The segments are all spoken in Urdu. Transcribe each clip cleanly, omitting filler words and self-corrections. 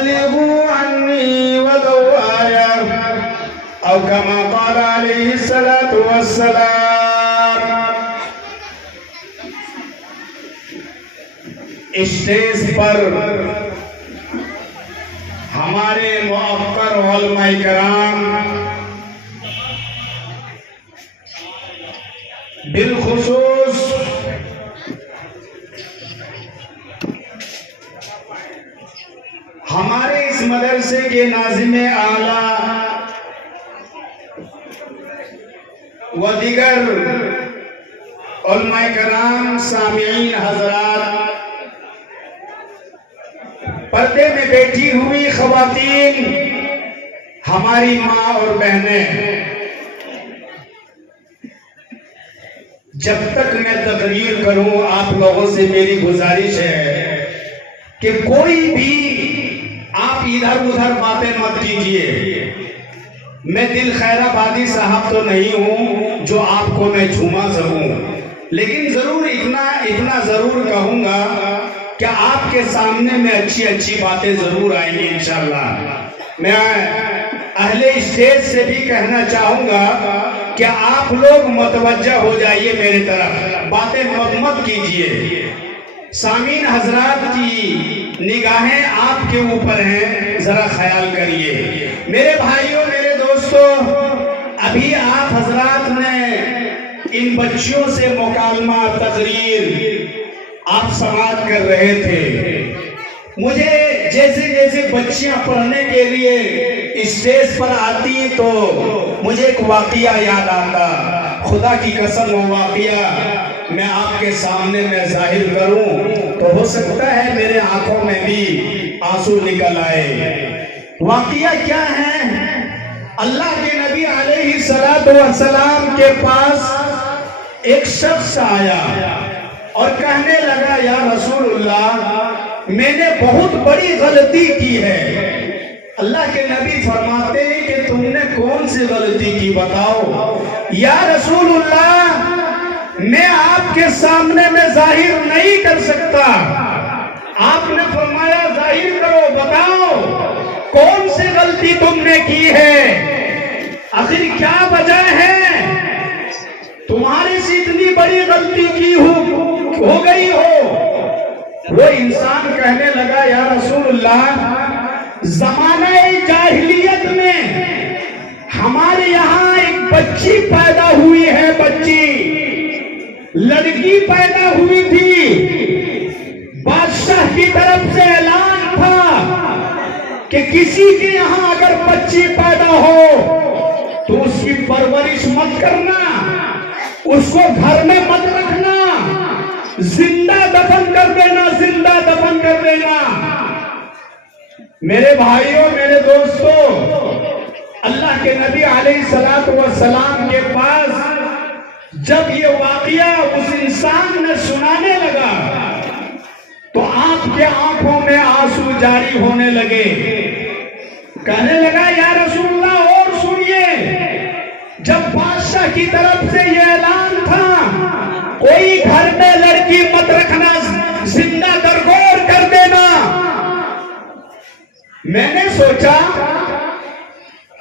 بلغوا عني ولو آية أو كما قال عليه الصلاة والسلام. اسٹیج پر ہمارے موقر علماء کرام بالخصوص ہمارے اس مدرسے کے ناظم اعلیٰ و دیگر علماء کرام، سامعین حضرات، پردے میں بیٹھی ہوئی خواتین، ہماری ماں اور بہنیں، جب تک میں تقریر کروں آپ لوگوں سے میری گزارش ہے کہ کوئی بھی آپ ادھر ادھر باتیں مت کیجئے. میں دل خیر آبادی صاحب تو نہیں ہوں جو آپ کو میں جھوما سکوں، لیکن ضرور اتنا ضرور کہوں گا کہ آپ کے سامنے میں اچھی باتیں ضرور آئیں گی انشاءاللہ. میں اہل اسٹیج سے بھی کہنا چاہوں گا کہ آپ لوگ متوجہ ہو جائیے میرے طرف، باتیں مت کیجئے. سامعین حضرات کی نگاہیں آپ کے اوپر ہیں، ذرا خیال کریے. میرے بھائیوں، میرے دوستوں، ابھی آپ حضرات نے ان بچیوں سے مکالمہ، تقریر آپ سماعت کر رہے تھے. مجھے جیسے بچیاں پڑھنے کے لیے اسٹیج پر آتی تو مجھے ایک واقعہ یاد آتا. خدا کی قسم وہ واقعہ میں آپ کے سامنے میں ظاہر کروں تو ہو سکتا ہے میرے آنکھوں میں بھی آنسو نکل آئے. واقعہ کیا ہے؟ اللہ کے نبی علیہ السلام کے پاس ایک شخص آیا اور کہنے لگا، یا رسول اللہ، میں نے بہت بڑی غلطی کی ہے. اللہ کے نبی فرماتے ہیں کہ تم نے کون سی غلطی کی بتاؤ. یا رسول اللہ، میں آپ کے سامنے میں ظاہر نہیں کر سکتا. آپ نے فرمایا ظاہر کرو، بتاؤ کون سی غلطی تم نے کی ہے، آخر کیا وجہ ہے تمہاری سے اتنی بڑی غلطی کی ہو گئی ہو. وہ انسان کہنے لگا، یا رسول اللہ، زمانہ جاہلیت میں ہمارے یہاں ایک بچی پیدا ہوئی ہے، لڑکی پیدا ہوئی تھی. بادشاہ کی طرف سے اعلان تھا کہ کسی کے یہاں اگر بچی پیدا ہو تو اس کی پرورش مت کرنا، اس کو گھر میں مت رکھنا، زندہ دفن کر دینا، زندہ دفن کر دینا. میرے بھائیوں، میرے دوستوں، اللہ کے نبی علیہ السلام کے پاس جب یہ واقعہ اس انسان نے سنانے لگا تو آپ کے آنکھوں میں آنسو جاری ہونے لگے. کہنے لگا، یا رسول اللہ، اور سنیے، جب بادشاہ کی طرف سے یہ اعلان تھا کوئی گھر میں لڑکی مت رکھنا، زندہ درگور کر دینا، میں نے سوچا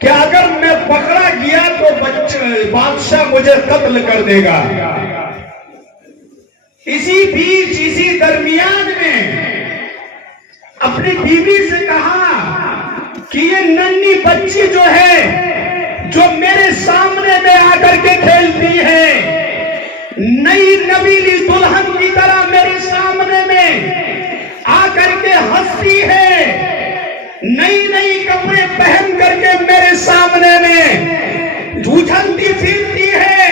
کہ اگر میں پکڑا گیا تو بادشاہ مجھے قتل کر دے گا. اسی بیچ، اسی درمیان میں اپنی بیوی سے کہا کہ یہ ننھی بچی جو ہے، جو میرے سامنے میں آ کر کے کھیلتی ہے، نئی نویلی دلہن کی طرح میرے سامنے میں آ کر کے ہنستی ہے، نئی کپڑے پہن کر کے میرے سامنے میں اچھلتی پھرتی ہے.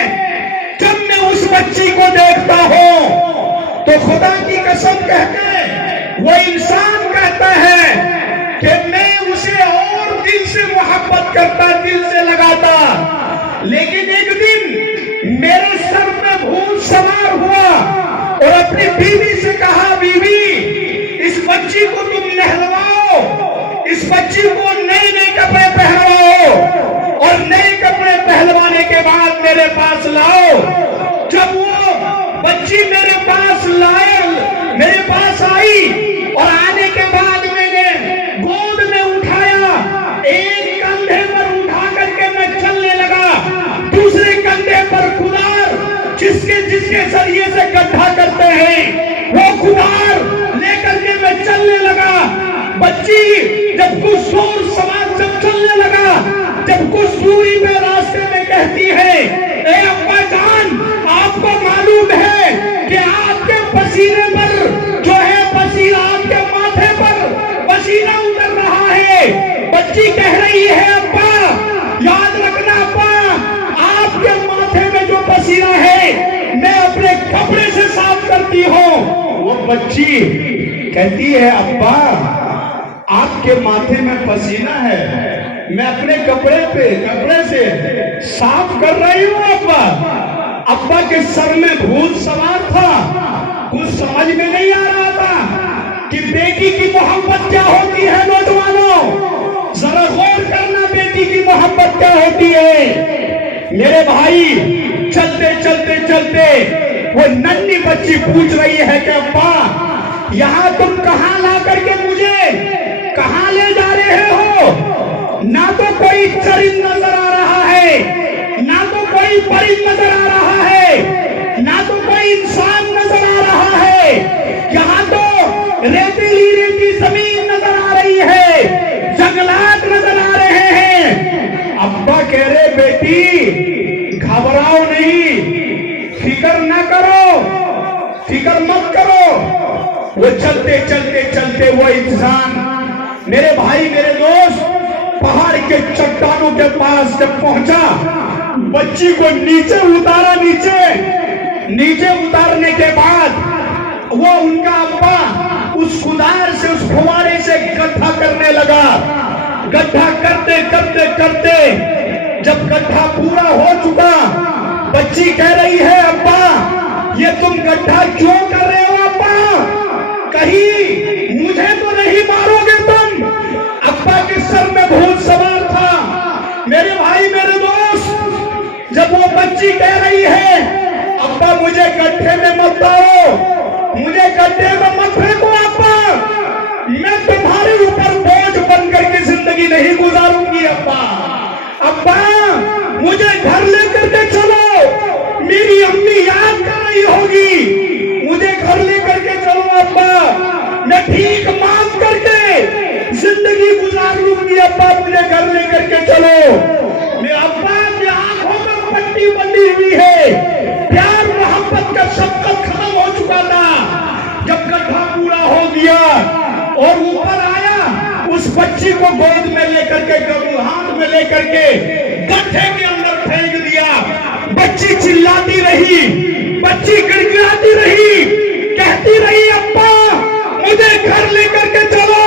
جب میں اس بچی کو دیکھتا ہوں تو خدا کی قسم کہہ کے وہ انسان کہتا ہے کہ میں اسے اور دل سے محبت کرتا، دل سے لگاتا. لیکن ایک دن میرے سر میں بھوت سوار ہوا اور اپنی بیوی سے کہا، بیوی، اس بچی کو تم نہلواؤ، اس بچی کو نئے کپڑے پہنواؤ اور نئے کپڑے پہنوانے کے بعد میرے پاس لاؤ. جب وہ بچی میرے پاس آئی اور آنے کے بعد میں نے گود جس کے ذریعے سے گڈھا کرتے ہیں وہ کدار لے کر کے میں چلنے لگا. بچی جب کچھ دور سوار جب چلنے لگا, جب کچھ دوری پہ راستے میں کہتی ہے, اے ابا جان آپ کو معلوم ہے کہ آپ کے پسینے پر جو ہے پسینہ, آپ کے ماتھے پر پسینہ اتر رہا ہے. بچی کہہ رہی ہے ابا یاد رکھنا ابا, آپ کے ماتھے میں جو پسینہ ہے میں اپنے کپڑے سے صاف کرتی ہوں. وہ بچی کہتی ہے ابا آپ کے ماتھے میں پسینہ ہے, میں اپنے کپڑے سے صاف کر رہی ہوں. ابا کے سر میں بھوت سوار تھا, کچھ سمجھ میں نہیں آ رہا تھا کہ بیٹی کی محبت کیا ہوتی ہے. نوجوانوں ذرا غور کرنا, بیٹی کی محبت کیا ہوتی ہے. میرے بھائی چلتے چلتے چلتے وہ ننھی بچی پوچھ رہی ہے کہ ابا یہاں تم کہاں لا کر کے مجھے کہاں لے جا رہے ہو؟ نہ تو کوئی چرند نظر آ رہا ہے, نہ تو کوئی پرند نظر آ رہا ہے, نہ تو کوئی انسان نظر آ رہا ہے. یہاں تو ریتی زمین نظر آ رہی ہے, جنگلات نظر آ رہے ہیں. ابا کہہ رہے بیٹی گھبراؤ نہیں, فکر نہ کرو, فکر مت کرو. وہ چلتے چلتے چلتے وہ انسان, میرے بھائی میرے دوست, پہاڑ کے چٹانوں کے پاس جب پہنچا, بچی کو نیچے اتارا. نیچے اتارنے کے بعد وہ ان کا ابا اس کدار سے, اس پھوارے سے گڈھا کرنے لگا. گڈھا کرتے کرتے کرتے جب گڈھا پورا ہو چکا, بچی کہہ رہی ہے ابا یہ تم گڈھا کیوں کر رہے ہو؟ ابا کہیں مجھے تو نہیں مارو گے تم؟ ابا کے سر میں بھوت سوار تھا. میرے بھائی میرے دوست, جب وہ بچی کہہ رہی ہے ابا مجھے گڈھے میں مت ڈالو, مجھے گڈھے میں مت پھینکو ابا, میں تمہارے اوپر بوجھ بن کر کے زندگی نہیں گزاروں گی. ابا مجھے گھر لے کر کے چلو, میری امی یاد کر رہی ہوگی, مجھے گھر لے کر کے چلو ابا, میں ٹھیک مانگ کر کے زندگی گزار لوں گی. ابا مجھے گھر لے کر کے چلو. میں ابا کی آنکھوں میں پٹی بندھی ہوئی ہے, پیار محبت کا شفقت ختم ہو چکا تھا. جب گڈھا پورا ہو گیا اور اوپر آیا, اس بچی کو گود میں لے کر کے, ہاتھ میں لے کر کے گڈھے کے اندر پھینک دیا. بچی چلاتی رہی, بچی گڑگڑاتی رہی, کہتی رہی ابا مجھے گھر لے کر کے چلو,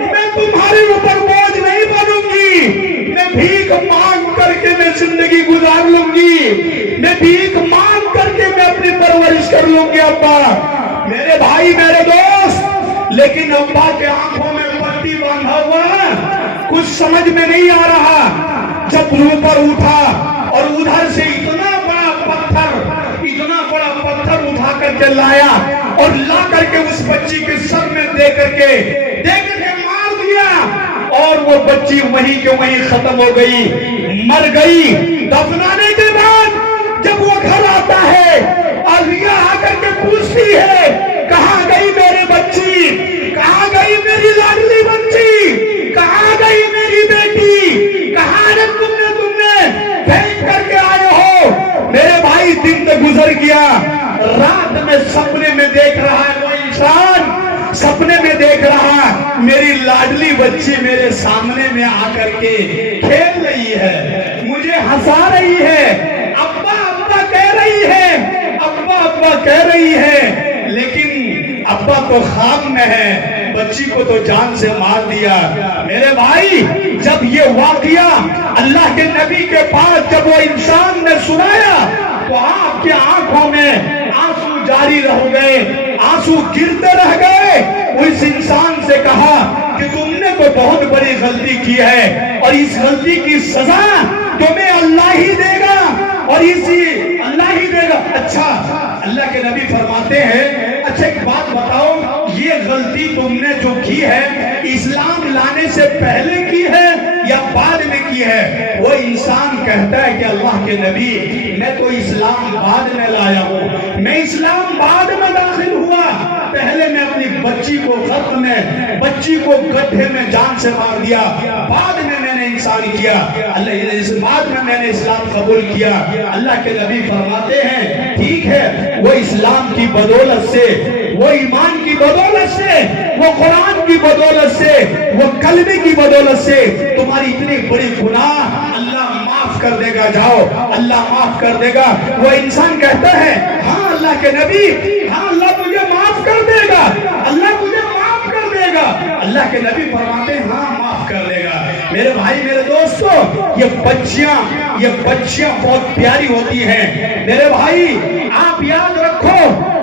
میں تمہارے اوپر بوجھ نہیں بنوں گی, میں بھیک مانگ کر کے میں زندگی گزار لوں گی, میں بھیک مانگ کر کے میں اپنی پرورش کر لوں گی. ابا میرے بھائی میرے دوست, لیکن ابا کے آنکھوں میں پٹی باندھا ہوا, کچھ سمجھ میں نہیں آ رہا. جب اوپر اٹھا اور ادھر سے اتنا بڑا پتھر اٹھا کر کے لایا اور لا کر کے اس بچی کے سر میں دے کر کے مار دیا, اور وہ بچی وہیں کے وہیں ختم ہو گئی, مر گئی. دفنانے کے بعد جب وہ گھر آتا ہے, اہلیہ آ کر کے پوچھتی ہے کہاں گئی میری بچی, کہاں گئی میری لاڈلی بچی, کہاں گئی میری بیٹی, کہاں نے تم نے پھینک کر کے آئے ہو. میرے بھائی دن تو گزر گیا, رات میں سپنے میں دیکھ رہا ہے وہ انسان, سپنے میں دیکھ رہا میری لاڈلی بچی میرے سامنے میں آ کر کے کھیل رہی ہے, مجھے ہنسا رہی ہے, ابا ابا کہہ رہی ہے, ابا ابا کہہ رہی ہے, لیکن ابا تو خواب میں ہے, بچی کو تو جان سے مار دیا. میرے بھائی جب یہ واقعہ اللہ کے نبی کے پاس جب وہ انسان نے سنایا تو آپ کے آنکھوں میں آنسو جاری رہ گئے, آنسو گرتے رہ گئے. اس انسان سے کہا کہ تم نے تو بہت بڑی غلطی کی ہے, اور اس غلطی کی سزا تمہیں اللہ ہی دے گا, اور اسی اللہ ہی دے گا. اچھا اللہ کے نبی فرماتے ہیں اچھا ایک بات بتاؤ, یہ غلطی تم نے جو کی ہے اسلام لانے سے پہلے کی ہے یا بعد میں کی ہے؟ وہ انسان کہتا ہے کہ اللہ کے نبی میں تو اسلام بعد میں لایا ہوں، میں اسلام بعد میں داخل ہوا، پہلے میں اپنی بچی کو غرق میں، بچی کو گڈھے میں جان سے مار دیا، بعد میں میں نے انسان کیا، بعد میں نے اسلام قبول کیا۔ اللہ کے نبی فرماتے ہیں ٹھیک ہے، وہ اسلام کی بدولت سے، وہ ایمان کی بدولت سے، وہ قرآن کی بدولت سے، وہ کلمے کی بدولت سے تمہاری اتنی بڑی گناہ اللہ معاف کر دے گا، جاؤ اللہ معاف کر دے گا۔ وہ انسان کہتا ہے ہاں اللہ کے نبی، ہاں اللہ مجھے معاف کر دے گا، اللہ مجھے معاف کر دے گا۔ اللہ کے نبی فرماتے ہیں ہاں معاف کر دے گا۔ میرے بھائی میرے دوستو، یہ بچیاں بہت پیاری ہوتی ہیں۔ میرے بھائی آپ یاد رکھو،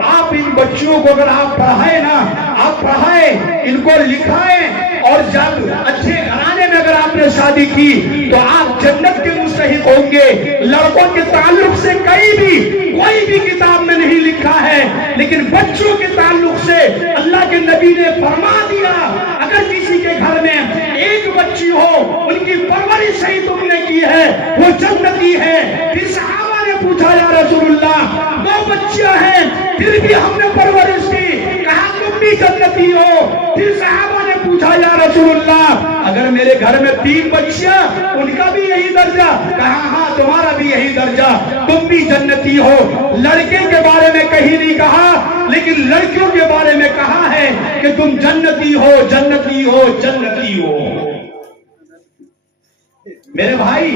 آپ ان بچیوں کو اگر آپ پڑھائیں نا، آپ پڑھائیں ان کو لکھائیں، اور جب اچھے گھرانے میں اگر آپ نے شادی کی تو آپ جنت کے مستحق ہوں گے۔ لڑکوں کے تعلق سے کوئی بھی کتاب میں نہیں لکھا ہے، لیکن بچوں کے تعلق سے اللہ کے نبی نے فرما دیا اگر کسی کے گھر میں ایک بچی ہو، ان کی پرورش صحیح تم نے کی ہے، وہ جنتی ہے۔ پھر صحابہ نے پوچھا یا رسول اللہ 2 بچیاں ہیں پھر بھی ہم نے پرورش کی، کہا تم بھی جنتی ہو۔ پھر صحابہ نے پوچھا یا رسول اللہ اگر میرے گھر میں 3 بچیاں، ان کا بھی یہی درجہ، کہا ہاں تمہارا بھی یہی درجہ، تم بھی جنتی ہو۔ لڑکے کے بارے میں کہیں نہیں کہا، لیکن لڑکیوں کے بارے میں کہا ہے کہ تم جنتی ہو، جنتی ہو، جنتی ہو۔ میرے بھائی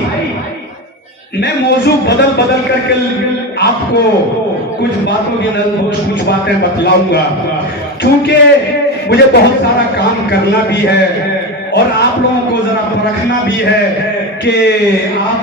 میں موضوع بدل کر کے آپ کو کچھ باتوں کے کچھ باتیں بتلاؤں گا، کیونکہ مجھے بہت سارا کام کرنا بھی ہے اور آپ لوگوں کو ذرا پرکھنا بھی ہے کہ آپ